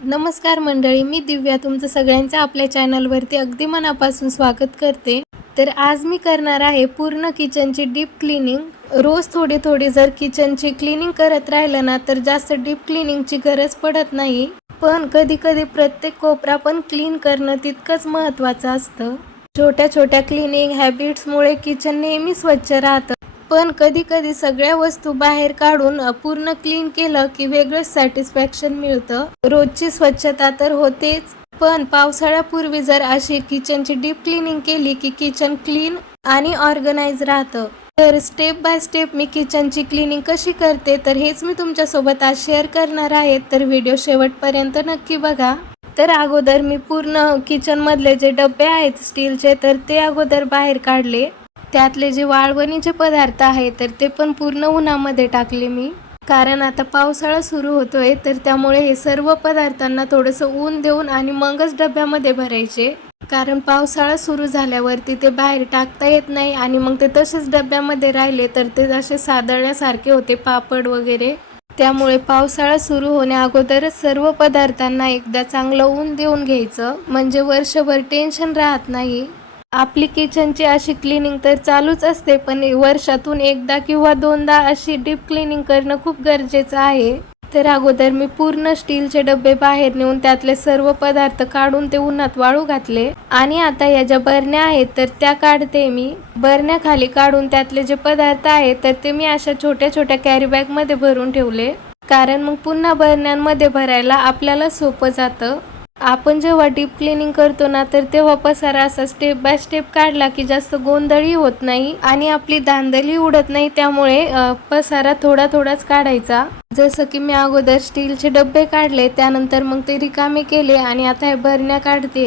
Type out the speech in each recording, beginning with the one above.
नमस्कार मंडळी, मी दिव्या तुमचं सगळ्यांचं आपल्या चॅनलवरती अगदी मनापासून स्वागत करते। तर आज मी करणार आहे पूर्ण किचनची डीप क्लीनिंग। रोज थोडी थोडी जर किचनची क्लीनिंग करत राहिलं ना तर जास्त डीप क्लीनिंगची गरज पडत नाही, पण कधी कधी प्रत्येक कोपरा पण क्लीन करणं तितकंच महत्त्वाचं असतं। छोट्या छोट्या क्लीनिंग हॅबिट्समुळे किचन नेहमी स्वच्छ राहतं, पण कधी कधी सगळ्या वस्तू बाहेर काढून पूर्ण क्लीन केलं की वेगळंच सॅटिस्फॅक्शन मिळतं। रोजची स्वच्छता तर होतेच, पण पावसाळ्यापूर्वी जर अशी किचनची डीप क्लीनिंग केली की किचन क्लीन आणि ऑर्गनाइज राहतं। तर स्टेप बाय स्टेप मी किचनची क्लीनिंग कशी करते तर हेच मी तुमच्यासोबत आज शेअर करणार आहे, तर व्हिडिओ शेवटपर्यंत नक्की बघा। तर अगोदर मी पूर्ण किचन मधले जे डब्बे आहेत स्टीलचे तर ते अगोदर बाहेर काढले। त्यातले जे वाळवणीचे पदार्थ आहेत तर ते पण पूर्ण उन्हामध्ये टाकले मी, कारण आता पावसाळा सुरू होतोय तर त्यामुळे हे सर्व पदार्थांना थोडंसं ऊन देऊन आणि मगच डब्यामध्ये भरायचे, कारण पावसाळा सुरू झाल्यावरती ते बाहेर टाकता येत नाही आणि मग ते तसेच डब्यामध्ये राहिले तर ते असे सादळल्यासारखे होते पापड वगैरे। त्यामुळे पावसाळा सुरू होण्या अगोदरच सर्व पदार्थांना एकदा चांगलं ऊन देऊन घ्यायचं, म्हणजे वर्षभर टेन्शन राहत नाही। आपली किचनची अशी क्लीनिंग तर चालूच असते, पण वर्षातून एकदा किंवा दोनदा अशी डीप क्लीनिंग करणं खूप गरजेचं आहे। तर अगोदर मी पूर्ण स्टीलचे डबे बाहेर नेऊन त्यातले सर्व पदार्थ काढून ते उन्हात वाळू घातले आणि आता या ज्या बरण्या आहेत तर त्या काढते मी। बरण्या खाली काढून त्यातले जे पदार्थ आहेत तर ते मी अशा छोट्या छोट्या कॅरी बॅग मध्ये भरून ठेवले, कारण मग पुन्हा बरण्यांमध्ये भरायला आपल्याला सोपं जातं। आपण जेव्हा डीप क्लीनिंग करतो ना तर तेव्हा पसारा असा स्टेप बाय स्टेप काढला की जास्त गोंधळही होत नाही आणि आपली धांदली उडत नाही, त्यामुळे पसारा थोडा थोडाच काढायचा। जसं की मी अगोदर स्टीलचे डब्बे काढले, त्यानंतर मग ते रिकामे केले आणि आता हे बरण्या काढते।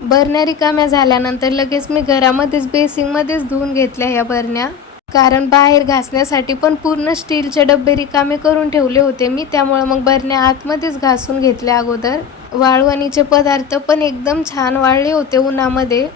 बरण्या रिकाम्या झाल्यानंतर लगेच मी घरामध्येच बेसिंग मध्येच धुवून घेतल्या ह्या बरण्या, कारण बाहेर घासण्यासाठी पण पूर्ण स्टीलचे डब्बे रिकामे करून ठेवले होते मी, त्यामुळे मग बरण्या आतमध्येच घासून घेतल्या अगोदर। वाळवणीचे पदार्थ पण एकदम छान वाळले होते उन्हामध्ये।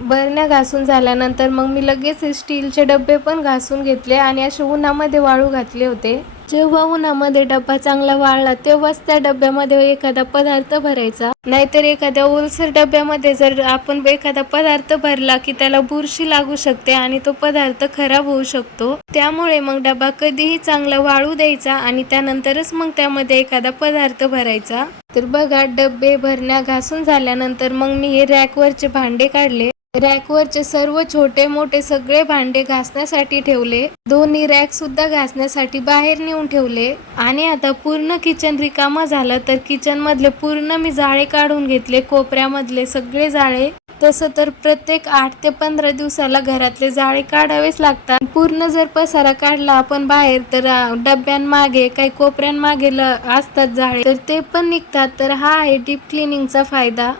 बरण्या घासून झाल्यानंतर मग मी लगेच स्टीलचे डब्बे पण घासून घेतले आणि असे उन्हामध्ये वाळू घातले होते। जेव्हा उन्हामध्ये डब्बा चांगला वाळला तेव्हाच त्या डब्यामध्ये एखादा पदार्थ भरायचा, नाहीतर एखाद्या ओलसर डब्यामध्ये जर आपण एखादा पदार्थ भरला की त्याला बुरशी लागू शकते आणि तो पदार्थ खराब होऊ शकतो। त्यामुळे मग डबा कधीही चांगला वाळू द्यायचा आणि त्यानंतरच मग त्यामध्ये एखादा पदार्थ भरायचा। तर बघा, डब्बे भरण्या घासून झाल्यानंतर मग मी हे रॅकवरचे भांडे काढले। रॅकवरचे सर्व छोटे मोठे सगळे भांडे घासण्यासाठी ठेवले, दोन्ही रॅक सुद्धा घासण्यासाठी बाहेर नेऊन ठेवले। आणि आता पूर्ण किचन रिकामा झालं तर किचन मधले पूर्ण मी जाळे काढून घेतले, कोपऱ्यामधले सगळे जाळे। तसं तर प्रत्येक 8 ते 15 दिवसाला घरातले जाळे काढावेच लागतात। पूर्ण जर पसारा काढला आपण बाहेर तर डब्यांमागे काही कोपऱ्यांमागे असतात जाळे, तर ते पण निघतात। तर हा आहे डीप क्लिनिंगचा फायदा।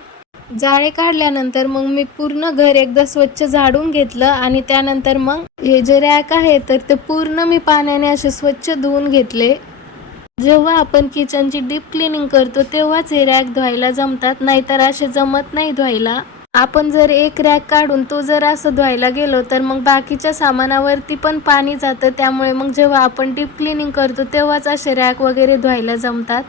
जाळे काढल्यानंतर मग मी पूर्ण घर एकदा स्वच्छ झाडून घेतलं आणि त्यानंतर मग हे जे रॅक आहे तर ते पूर्ण मी पाण्याने असे स्वच्छ धुवून घेतले। जेव्हा आपण किचनची डीप क्लीनिंग करतो तेव्हाच हे रॅक धुवायला जमतात, नाहीतर असे जमत नाही धुवायला। आपण जर एक रॅक काढून तो जर असं धुवायला गेलो तर मग बाकीच्या सामानावरती पण पाणी जातं, त्यामुळे मग जेव्हा आपण डीप क्लीनिंग करतो तेव्हाच असे रॅक वगैरे धुवायला जमतात।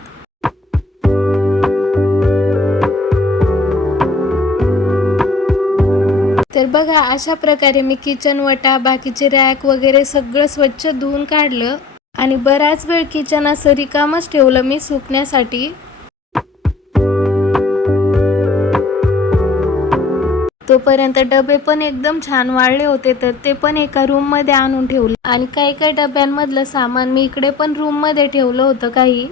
तर बघा, अशा प्रकारे मी किचन वटा बाकीचे रॅक वगैरे सगळं स्वच्छ धुवून काढलं आणि बराच वेळ किचन असं रिकामच ठेवलं मी सुकण्यासाठी। तोपर्यंत डबे पण एकदम छान वाळले होते, तर ते पण एका रूम मध्ये आणून ठेवले आणि काही काही डब्यांमधलं सामान मी इकडे पण रूम मध्ये ठेवलं होतं काही।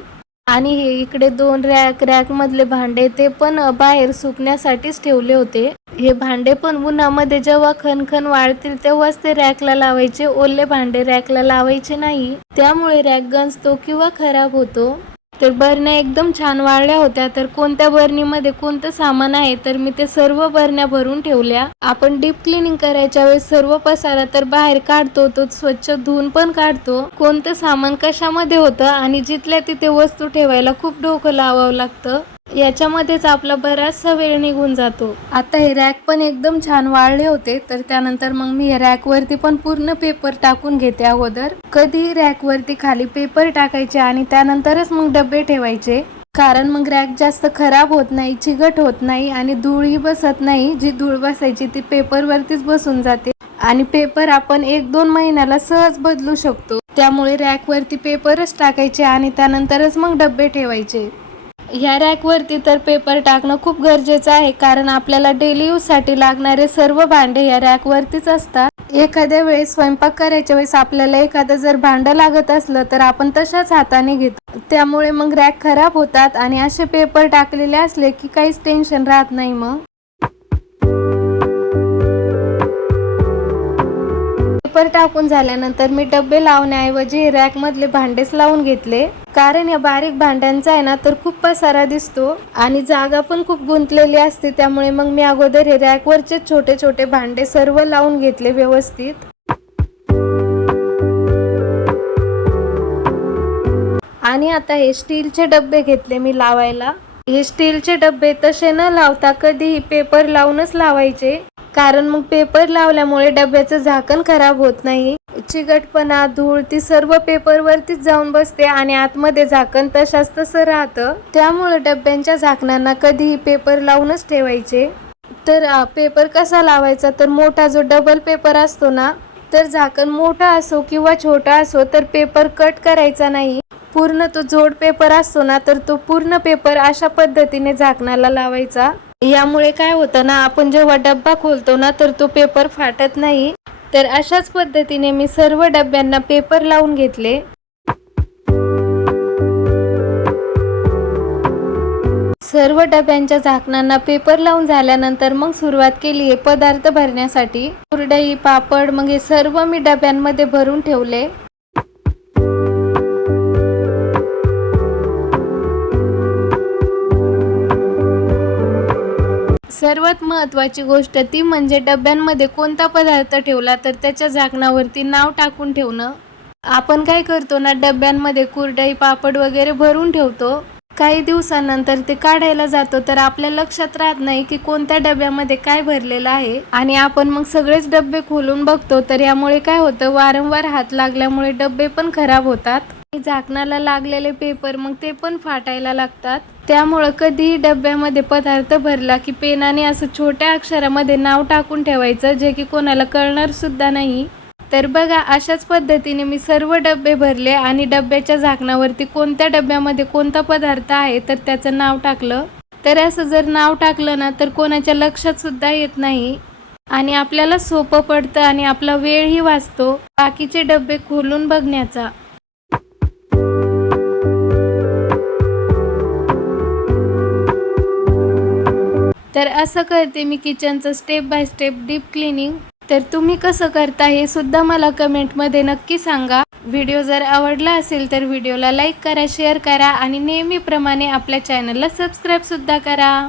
आणि हे इकडे 2 रॅक मधले भांडे ते पण बाहेर सुकण्यासाठीच ठेवले होते। हे भांडे पण उन्हामध्ये जेव्हा खणखण वाळतील तेव्हाच ते रॅकला लावायचे, ओले भांडे रॅकला लावायचे नाही, त्यामुळे रॅक गंजतो किंवा खराब होतो। तर बरण्या एकदम छान वाळल्या होत्या, तर कोणत्या बरणीमध्ये कोणतं सामान आहे तर मी ते सर्व बरण्या भरून ठेवल्या। आपण डीप क्लीनिंग करायच्या वेळेस सर्व पसारा तर बाहेर काढतो, तो स्वच्छ धुवून पण काढतो, कोणतं सामान कशामध्ये होतं आणि जिथल्या तिथे वस्तू ठेवायला खूप डोकं लावावं लागतं। याच्यामध्येच आपला बराचसा वेळ निघून जातो। आता हे रॅक पण एकदम छान वाळले होते, तर त्यानंतर मग मी रॅक वरती पण पूर्ण पेपर टाकून घेते अगोदर। कधी रॅक वरती खाली पेपर टाकायचे आणि त्यानंतरच मग डबे ठेवायचे, कारण मग रॅक जास्त खराब होत नाही, चिकट होत नाही आणि धूळही बसत नाही। जी धूळ बसायची ती पेपर वरतीच बसून जाते आणि पेपर आपण 1-2 महिन्याला सहज बदलू शकतो। त्यामुळे रॅक वरती पेपरच टाकायचे आणि त्यानंतरच मग डबे ठेवायचे। ह्या रॅक वरती तर पेपर टाकणं खूप गरजेचं आहे, कारण आपल्याला डेली यूज साठी लागणारे सर्व भांडे या रॅक वरतीच असतात। एखाद्या वेळेस स्वयंपाक करायच्या वेळेस आपल्याला एखादं जर भांडं लागत असलं तर आपण तशाच हाताने घेतो, त्यामुळे मग रॅक खराब होतात आणि असे पेपर टाकलेले असले की काहीच टेन्शन राहत नाही। मग पेपर टाकून झाल्यानंतर मी डबे लावण्याऐवजी रॅक मधले भांडेच लावून घेतले, कारण या बारीक भांड्यांचा आहे ना तर खूप पसारा दिसतो आणि जागा पण खूप गुंतलेली असते। त्यामुळे मग मी अगोदर हे रॅक वरचे छोटे छोटे भांडे सर्व लावून घेतले व्यवस्थित। आणि आता हे स्टीलचे डबे घेतले मी लावायला। हे स्टीलचे डबे तसे न लावता कधीही पेपर लावूनच लावायचे, कारण मग पेपर लावल्यामुळे डब्याचं झाकण खराब होत नाही। चिकटपणा, धूळ ती सर्व पेपर वरतीच जाऊन बसते आणि आतमध्ये झाकण तशाच तसं राहतं। त्यामुळे डब्यांच्या झाकणांना कधीही पेपर लावूनच ठेवायचे। तर पेपर कसा लावायचा, तर मोठा जो डबल पेपर असतो ना, तर झाकण मोठा असो किंवा छोटा असो तर पेपर कट करायचा नाही। पूर्ण तो जोड पेपर असतो ना, तर तो पूर्ण पेपर अशा पद्धतीने झाकणाला लावायचा। यामुळे काय होतं ना, आपण जेव्हा डब्बा खोलतो ना तर तो पेपर फाटत नाही। तर अशाच पद्धतीने मी सर्व डब्यांना पेपर लावून घेतले। सर्व डब्यांच्या झाकणांना पेपर लावून झाल्यानंतर मग सुरुवात केली आहे पदार्थ भरण्यासाठी। कुरडई, पापड मग हे सर्व मी डब्यांमध्ये भरून ठेवले। सर्वात महत्त्वाची गोष्ट ती म्हणजे डब्यांमध्ये कोणता पदार्थ ठेवला तर त्याच्या झाकणावरती नाव टाकून ठेवणं। आपण काय करतो ना, डब्यांमध्ये कुरडई, पापड वगैरे भरून ठेवतो, काही दिवसांनंतर ते काढायला जातो तर आपल्या लक्षात राहत नाही की कोणत्या डब्यामध्ये काय भरलेलं आहे आणि आपण मग सगळेच डब्बे खोलून बघतो। तर यामुळे काय होतं, वारंवार हात लागल्यामुळे डब्बे पण खराब होतात, झाकणाला लागलेले पेपर मग ते पण फाटायला लागतात। त्यामुळे कधीही डब्यामध्ये पदार्थ भरला की पेनाने असं छोट्या अक्षरामध्ये नाव टाकून ठेवायचं, जे की कोणाला कळणार सुद्धा नाही। तर बघा, अशाच पद्धतीने मी सर्व डबे भरले आणि डब्याच्या झाकणावरती कोणत्या डब्यामध्ये कोणता पदार्थ आहे तर त्याचं नाव टाकलं। तर असं जर नाव टाकलं ना तर कोणाच्या लक्षात सुद्धा येत नाही आणि आपल्याला सोपं पडतं आणि आपला वेळही वाचतो बाकीचे डबे खोलून बघण्याचा। तर असं करते मी किचनचं step by step deep cleaning. तर तुम्ही कसं करता हे सुद्धा मला कमेंटमध्ये नक्की सांगा। व्हिडिओ जर आवडला असेल तर व्हिडिओला लाईक करा, शेअर करा आणि नेहमीप्रमाणे आपल्या चॅनलला सबस्क्राईब सुद्धा करा।